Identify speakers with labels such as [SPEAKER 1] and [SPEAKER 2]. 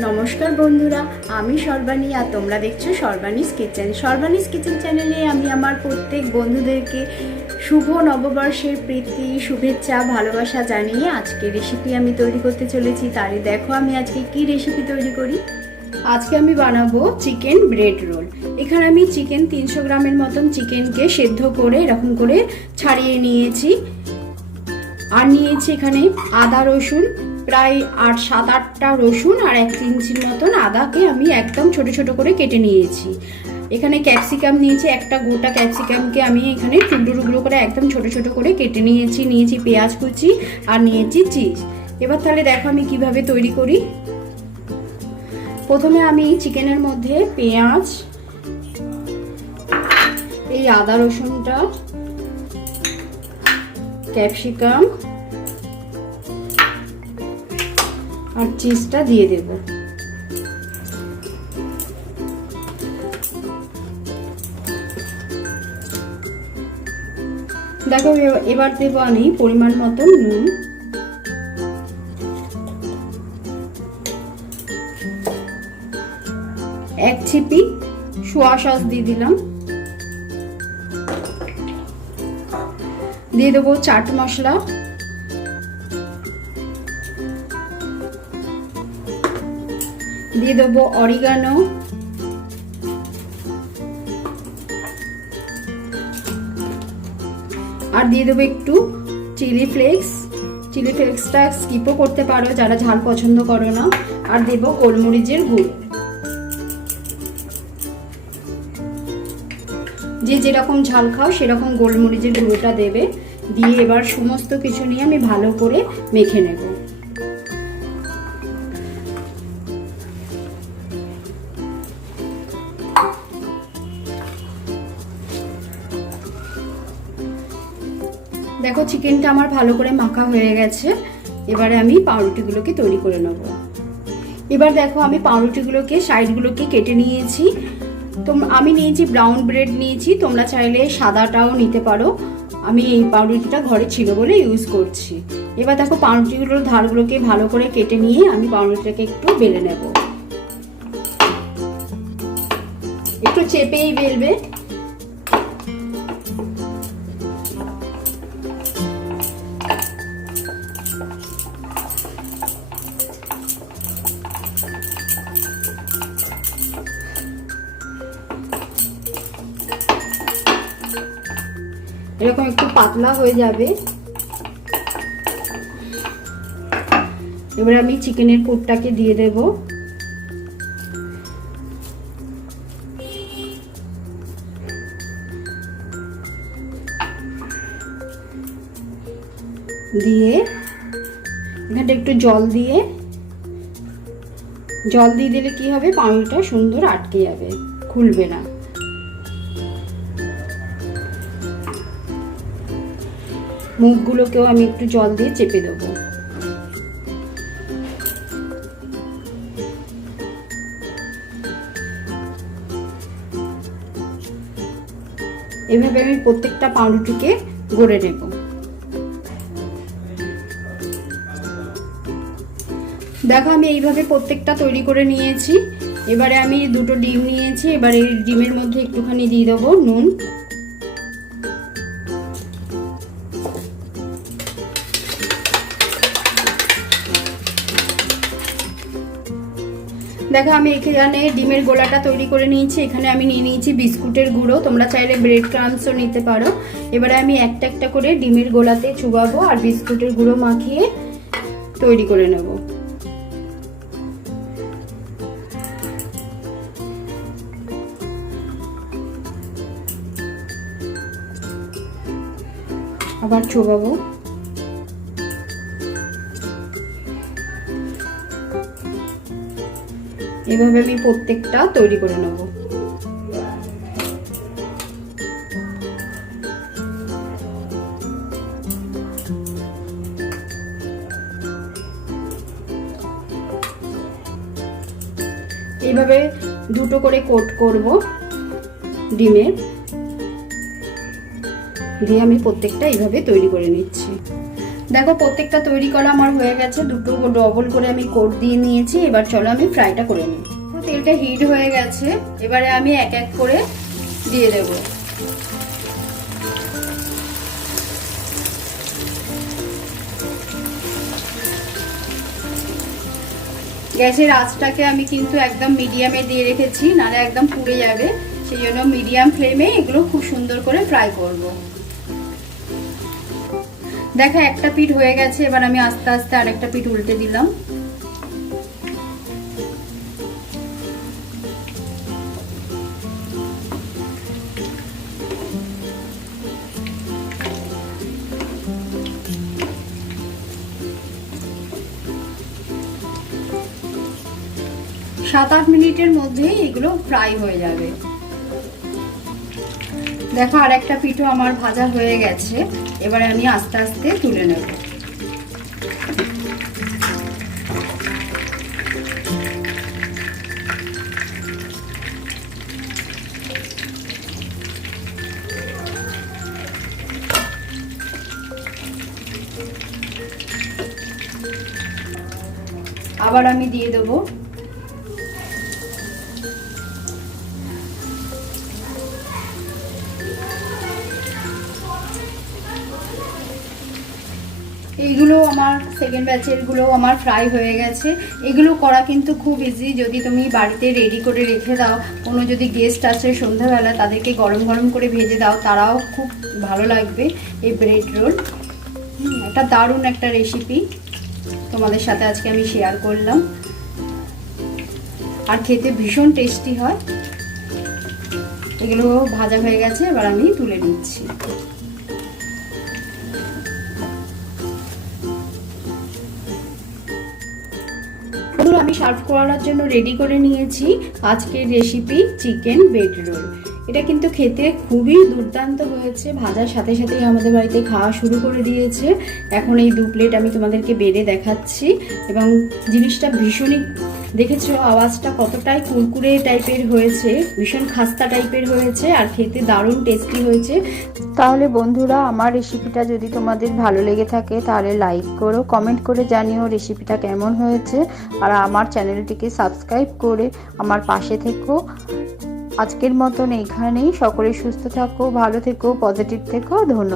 [SPEAKER 1] নমস্কার বন্ধুরা, আমি সর্বাণী আর তোমরা দেখছ সর্বাণীস কিচেন। সর্বাণীস কিচেন চ্যানেলে আমি আমার প্রত্যেক বন্ধুদেরকে শুভ নববর্ষের প্রীতি, শুভেচ্ছা, ভালোবাসা জানিয়ে আজকে রেসিপি আমি তৈরি করতে চলেছি। তারই দেখো আমি আজকে কি রেসিপি তৈরি করি। আজকে আমি বানাবো চিকেন ব্রেড রোল এখানে আমি চিকেন তিনশো গ্রামের মতন চিকেনকে সেদ্ধ করে এরকম করে ছাড়িয়ে নিয়েছি। আর নিয়েছি এখানে আদা রসুন প্রায় আট, সাত, আটটা রসুন আর এক ইঞ্চির মতন আদাকে আমি একদম ছোট ছোট করে কেটে নিয়েছি। এখানে ক্যাপসিকাম নিয়েছি, একটা গোটা ক্যাপসিকামকে আমি এখানে টুকরো টুকরো করে একদম ছোট ছোট করে কেটে নিয়েছি। নিয়েছি পেঁয়াজ কুচি আর নিয়েছি চিজ। এবার তাহলে দেখো আমি কীভাবে তৈরি করি। প্রথমে আমি চিকেনের মধ্যে পেঁয়াজ, এই আদা রসুনটা, ক্যাপসিকাম আর চিজটা দিয়ে দেব। দেখো, এবার দেবো আমি পরিমাণ মতন নুন। এক ছিপি সোয়া সস দিয়ে দিলাম। দিয়ে দেবো চাট মশলা। দিয়ে দেবো অরিগানো আর দিয়ে দেবো একটু চিলি ফ্লেক্স চিলি ফ্লেক্সটা স্কিপও করতে পারো যারা ঝাল পছন্দ করো না। আর দেবো গোলমরিচের গুঁড়ো। যে যেরকম ঝাল খাও সেরকম গোলমরিচের গুঁড়োটা দেবে। দিয়ে এবার সমস্ত কিছু নিয়ে আমি ভালো করে মেখে নেব। দেখো চিকেনটা আমার ভালো করে মাখা হয়ে গেছে। এবারে আমি পাউরুটিগুলোকে তৈরি করে নেব। এবার দেখো, আমি পাউরুটিগুলোকে সাইডগুলোকে কেটে নিয়েছি। তো আমি নিয়েছি ব্রাউন ব্রেড নিয়েছি, তোমরা চাইলে সাদাটাও নিতে পারো। আমি এই পাউরুটিটা ঘরে ছিল বলে ইউজ করছি। এবার দেখো, পাউরুটিগুলোর ধারগুলোকে ভালো করে কেটে নিয়ে আমি পাউরুটিটাকে একটু বেলে নেব। একটু চেপেই বেলবে। এরকম একটু পাতলা হয়ে যাবে। এবার আমি চিকেনের পুরটাকে দিয়ে দেব। দিয়ে এখানটা একটু জল দিয়ে জল দিয়ে দিলে কি হবে? পাউরুটিটা সুন্দর আটকে যাবে, খুলবে না। মুখগুলোকেও আমি একটু জল দিয়ে চেপে দেবো। এভাবে আমি প্রত্যেকটা পাউরুটিকে গড়ে নেব। দেখো, আমি এইভাবে প্রত্যেকটা তৈরি করে নিয়েছি। এবারে আমি দুটো ডিম নিয়েছি। এবারে ডিমের মধ্যে একটুখানি দিয়ে দেবো নুন। দেখো, আমি এখানে ডিমের গোলাটা তৈরি করে নিয়েছি। এখানে আমি নিয়ে নিয়েছি বিস্কুটের গুঁড়ো। তোমরা চাইলে ব্রেড ক্রামসও নিতে পারো। এবারে আমি একটা একটা করে ডিমের গোলাতে চুবাবো আর বিস্কুটের গুঁড়ো মাখিয়ে তৈরি করে নেব। আবার চোবাবো। এভাবে আমি প্রত্যেকটা তৈরি করে নেব। এইভাবে দুটো করে কোট করব ডিমের দিয়ে আমি প্রত্যেকটা এইভাবে তৈরি করে নিচ্ছি। দেখো, প্রত্যেকটা তৈরি করা আমার হয়ে গেছে। দুটো ডবল করে আমি কোট দিয়ে নিয়েছি। এবার চলো আমি ফ্রাইটা করে নিই। তেলটা হিট হয়ে গেছে। এবারে আমি এক এক করে দিয়ে দেব। গ্যাসের আঁচটাকে আমি কিন্তু একদম মিডিয়ামে দিয়ে রেখেছি, নাহলে একদম পুড়ে যাবে। সেই জন্য মিডিয়াম ফ্লেমে এগুলো খুব সুন্দর করে ফ্রাই করব। দেখা, একটা পিঠ হয়ে গেছে, এবার আমি আস্তে আস্তে আরেকটা পিঠ উল্টে দিলাম। সাত আট মিনিটের মধ্যেই এগুলো ফ্রাই হয়ে যাবে। দেখো, আর একটা পিঠো আমার ভাজা হয়ে গেছে। এবারে আমি আস্তে আস্তে তুলে নেব। আবার আমি দিয়ে দেবো এইগুলো আমার সেকেন্ড ব্যাচেরগুলো আমার ফ্রাই হয়ে গেছে। এগুলো করা কিন্তু খুব ইজি যদি তুমি বাড়িতে রেডি করে রেখে দাও, কোনো যদি গেস্ট আসে সন্ধ্যাবেলা তাদেরকে গরম গরম করে ভেজে দাও, তারাও খুব ভালো লাগবে এই ব্রেড রোল একটা দারুণ একটা রেসিপি তোমাদের সাথে আজকে আমি শেয়ার করলাম। আর খেতে ভীষণ টেস্টি হয়। এগুলো ভাজা হয়ে গেছে, এবার আমি তুলে নিচ্ছি। আমি সার্ভ করার জন্য রেডি করে নিয়েছি আজকের রেসিপি চিকেন বেড রোল এটা কিন্তু খেতে খুবই দুর্দান্ত হয়েছে, ভাজার সাথে সাথেই আমাদের বাড়িতে খাওয়া শুরু করে দিয়েছে। এখন এই দু প্লেট আমি তোমাদেরকে বেড়ে দেখাচ্ছি এবং জিনিসটা ভীষণই দেখেছ, আওয়াজটা কতটাই কুরকুরে টাইপের হয়েছে, ভীষণ খাস্তা টাইপের হয়েছে আর খেতে দারুণ টেস্টি হয়েছে। তাহলে বন্ধুরা, আমার রেসিপিটা যদি তোমাদের ভালো লেগে থাকে, তাহলে লাইক করো কমেন্ট করে জানিও রেসিপিটা কেমন হয়েছে, আর আমার চ্যানেলটিকে সাবস্ক্রাইব করে আমার পাশে থেকো। আজকের মতন এখানেই সকলে সুস্থ থাকো, ভালো থেকো পজিটিভ থেকো, ধন্যবাদ।